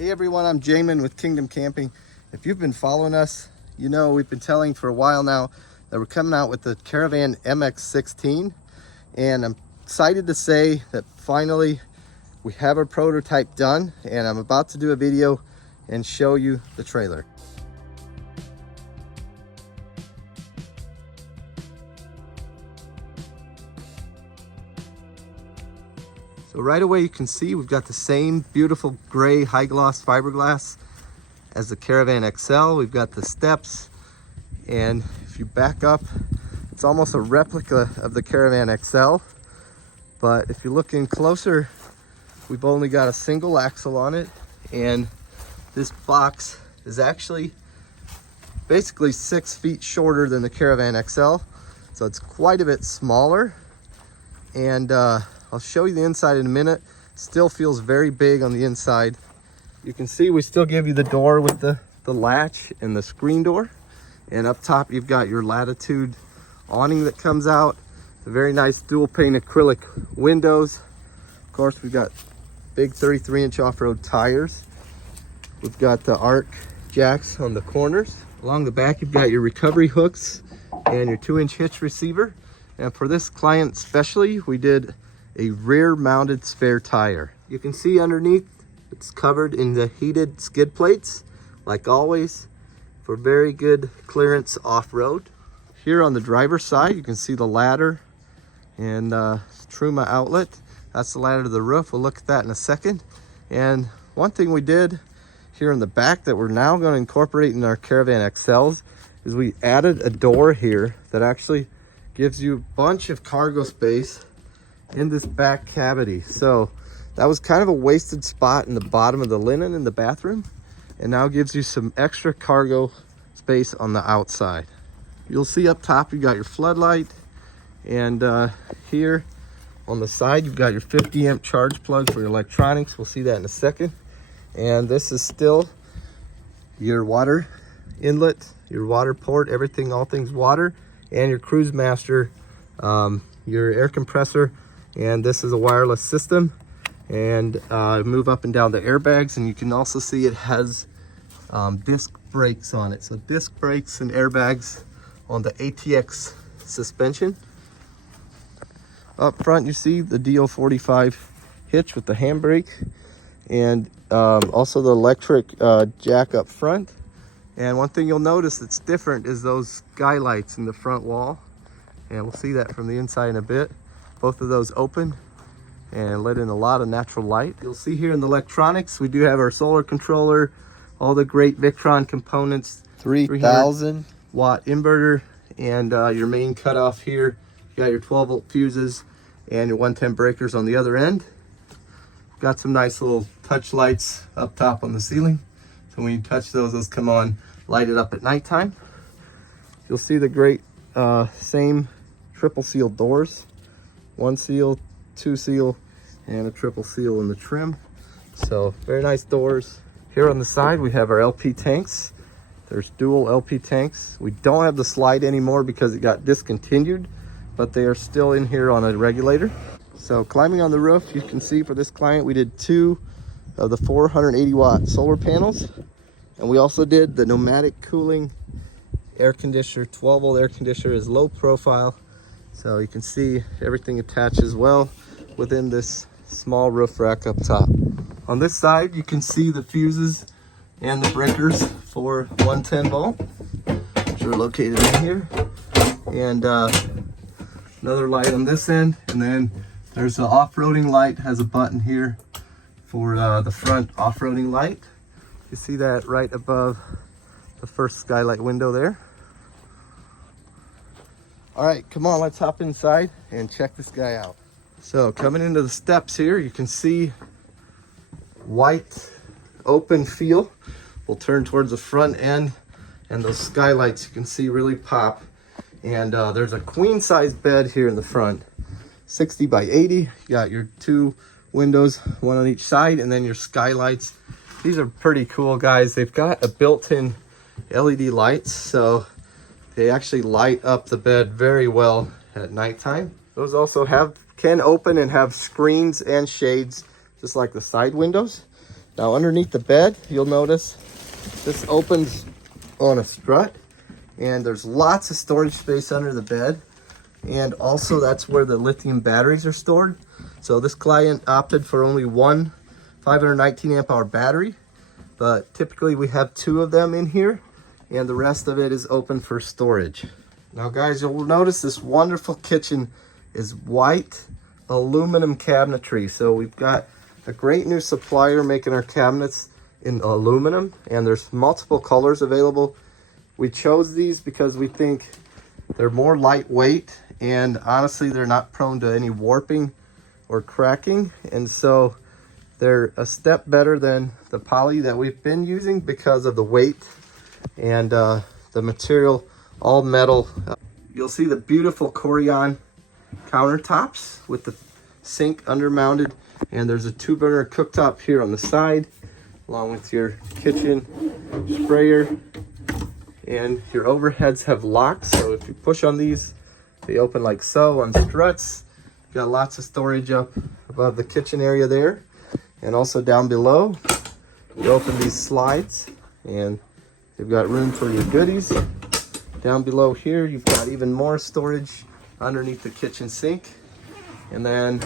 Hey everyone, I'm Jamin with Kingdom Camping. If you've been following us, you know we've been telling for a while now that we're coming out with the Caravan MX16, and I'm excited to say that finally we have our prototype done, and I'm about to do a video and show you the trailer. So right away you can see we've got the same beautiful gray high gloss fiberglass as the Caravan XL. We've got the steps, and if you back up, it's almost a replica of the Caravan XL. But if you're looking closer, we've only got a single axle on it, and this box is actually basically 6 feet shorter than the Caravan XL. So it's quite a bit smaller, and I'll show you the inside in a minute. Still feels very big on the inside. You can see we still give you the door with the latch and the screen door. And up top, you've got your latitude awning that comes out. A very nice dual pane acrylic windows. Of course, we've got big 33-inch off-road tires. We've got the arc jacks on the corners. Along the back, you've got your recovery hooks and your 2-inch hitch receiver. And for this client especially, we did a rear mounted spare tire. You can see underneath it's covered in the heated skid plates, like always, for very good clearance off-road. Here on the driver's side, you can see the ladder and Truma outlet. That's the ladder to the roof. We'll look at that in a second. And one thing we did here in the back that we're now going to incorporate in our Caravan XLs is we added a door here that actually gives you a bunch of cargo space in this back cavity. So that was kind of a wasted spot in the bottom of the linen in the bathroom, and now gives you some extra cargo space on the outside. You'll see up top you got your floodlight, and here on the side you've got your 50 amp charge plug for your electronics. We'll see that in a second. And this is still your water inlet, your water port, everything, all things water, and your cruise master, your air compressor. And this is a wireless system, and move up and down the airbags, and you can also see it has disc brakes on it. So disc brakes and airbags on the ATX suspension. Up front you see the DO45 hitch with the handbrake, and also the electric jack up front. And one thing you'll notice that's different is those skylights in the front wall, and we'll see that from the inside in a bit. Both of those open and let in a lot of natural light. You'll see here in the electronics, we do have our solar controller, all the great Victron components, 3,000 watt inverter, and your main cutoff here. You got your 12 volt fuses and your 110 breakers on the other end. Got some nice little touch lights up top on the ceiling. So when you touch those come on, light it up at nighttime. You'll see the great same triple seal doors. 1 seal, 2 seal, and a triple seal in the trim. So very nice doors. Here on the side we have our LP tanks. There's dual LP tanks. We don't have the slide anymore because it got discontinued, but they are still in here on a regulator. So climbing on the roof, you can see for this client we did 2 of the 480 watt solar panels, and we also did the pneumatic cooling air conditioner. 12 volt air conditioner is low profile. So you can see everything attaches well within this small roof rack up top. On this side, you can see the fuses and the breakers for 110 volt, which are located in here. And another light on this end. And then there's the off-roading light, has a button here for the front off-roading light. You see that right above the first skylight window there. All right, come on, let's hop inside and check this guy out. So coming into the steps here, you can see white open feel. We'll turn towards the front end, and those skylights you can see really pop. And there's a queen size bed here in the front, 60 by 80. You got your 2 windows, 1 on each side, and then your skylights. These are pretty cool, guys. They've got a built-in LED lights, so they actually light up the bed very well at nighttime. Those also can open and have screens and shades, just like the side windows. Now underneath the bed, you'll notice this opens on a strut, and there's lots of storage space under the bed. And also that's where the lithium batteries are stored. So this client opted for only one 519 amp hour battery, but typically we have 2 of them in here, and the rest of it is open for storage. Now guys, you'll notice this wonderful kitchen is white aluminum cabinetry. So we've got a great new supplier making our cabinets in aluminum, and there's multiple colors available. We chose these because we think they're more lightweight, and honestly they're not prone to any warping or cracking, and so they're a step better than the poly that we've been using because of the weight and the material, all metal. You'll see the beautiful Corian countertops with the sink undermounted, and there's a 2-burner cooktop here on the side, along with your kitchen sprayer. And your overheads have locks, so if you push on these, they open like so on struts. You've got lots of storage up above the kitchen area there. And also down below, you open these slides, and you've got room for your goodies. Down below here, you've got even more storage underneath the kitchen sink. And then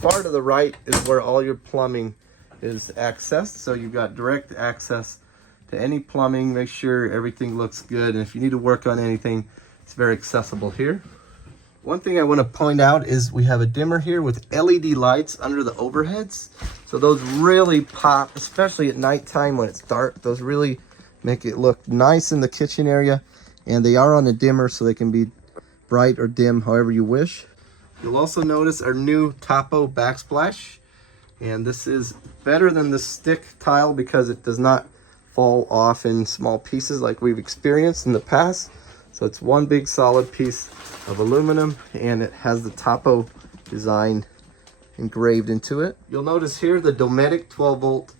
far to the right is where all your plumbing is accessed. So you've got direct access to any plumbing. Make sure everything looks good, and if you need to work on anything, it's very accessible here. One thing I want to point out is we have a dimmer here with LED lights under the overheads. So those really pop, especially at nighttime when it's dark. Those really make it look nice in the kitchen area, and they are on a dimmer so they can be bright or dim however you wish. You'll also notice our new Topo backsplash, and this is better than the stick tile because it does not fall off in small pieces like we've experienced in the past. So it's one big solid piece of aluminum, and it has the Topo design engraved into it. You'll notice here the Dometic 12-volt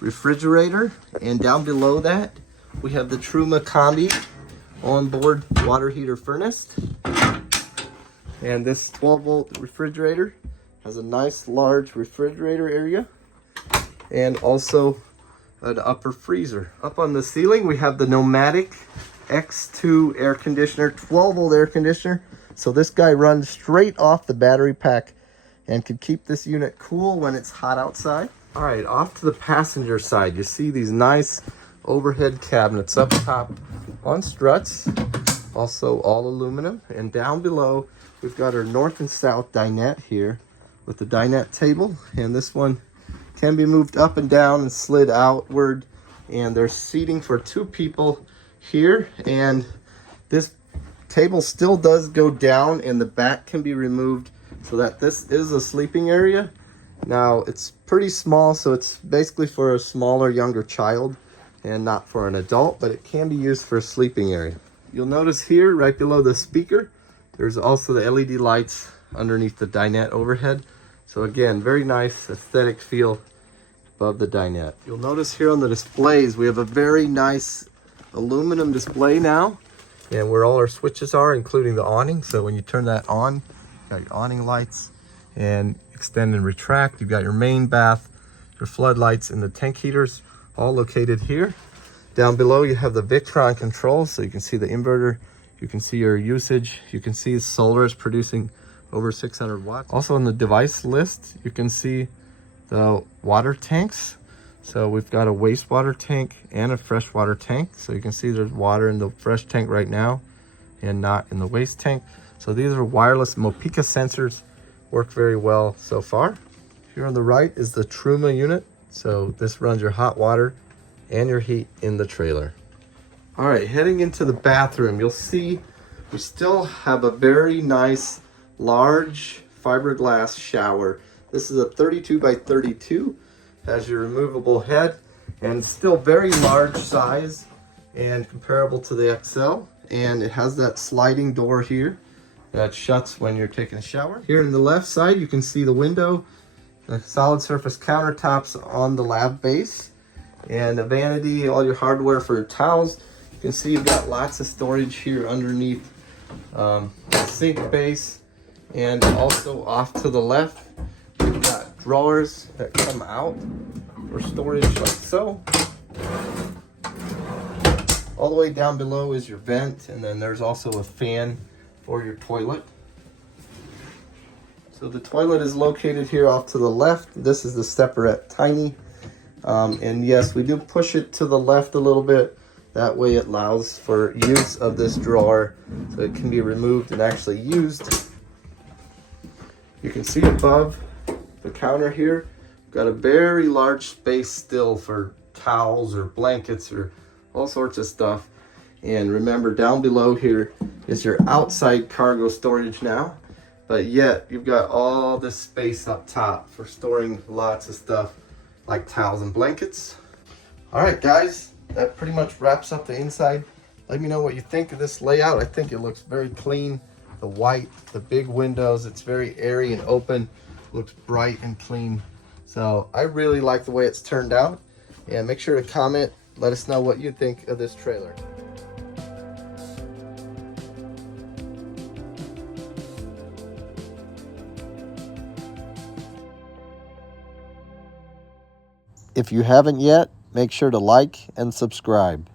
refrigerator, and down below that we have the Truma Combi onboard water heater furnace. And this 12-volt refrigerator has a nice large refrigerator area, and also an upper freezer. Up on the ceiling we have the Nomadic X2 air conditioner, 12-volt air conditioner. So this guy runs straight off the battery pack and can keep this unit cool when it's hot outside. All right, off to the passenger side, you see these nice overhead cabinets up top on struts, also all aluminum. And down below we've got our north and south dinette here with the dinette table, and this one can be moved up and down and slid outward, and there's seating for 2 people here. And this table still does go down, and the back can be removed so that this is a sleeping area. Now it's pretty small, so it's basically for a smaller, younger child and not for an adult, but it can be used for a sleeping area. You'll notice here right below the speaker, there's also the LED lights underneath the dinette overhead. So again, very nice aesthetic feel above the dinette. You'll notice here on the displays, we have a very nice aluminum display now, and where all our switches are, including the awning. So when you turn that on, you got your awning lights, and extend and retract. You've got your main bath, your floodlights, and the tank heaters all located here. Down below you have the Victron controls, so you can see the inverter, you can see your usage, you can see solar is producing over 600 watts. Also on the device list, you can see the water tanks. So we've got a wastewater tank and a freshwater tank. So you can see there's water in the fresh tank right now and not in the waste tank. So these are wireless Mopica sensors, work very well so far. Here on the right is the Truma unit. So this runs your hot water and your heat in the trailer. All right, heading into the bathroom, you'll see we still have a very nice large fiberglass shower. This is a 32 by 32, has your removable head, and still very large size and comparable to the XL. And it has that sliding door here that shuts when you're taking a shower. Here on the left side, you can see the window, the solid surface countertops on the lab base, and a vanity, all your hardware for your towels. You can see you've got lots of storage here underneath the sink base. And also off to the left, we've got drawers that come out for storage like so. All the way down below is your vent, and then there's also a fan for your toilet. So the toilet is located here off to the left. This is the stepperette tiny. And yes, we do push it to the left a little bit. That way it allows for use of this drawer so it can be removed and actually used. You can see above the counter here, we've got a very large space still for towels or blankets or all sorts of stuff. And remember, down below here is your outside cargo storage now, but yet you've got all this space up top for storing lots of stuff like towels and blankets. All right, guys, that pretty much wraps up the inside. Let me know what you think of this layout. I think it looks very clean. The white, the big windows, it's very airy and open. Looks bright and clean. So I really like the way it's turned out. And make sure to comment, let us know what you think of this trailer. If you haven't yet, make sure to like and subscribe.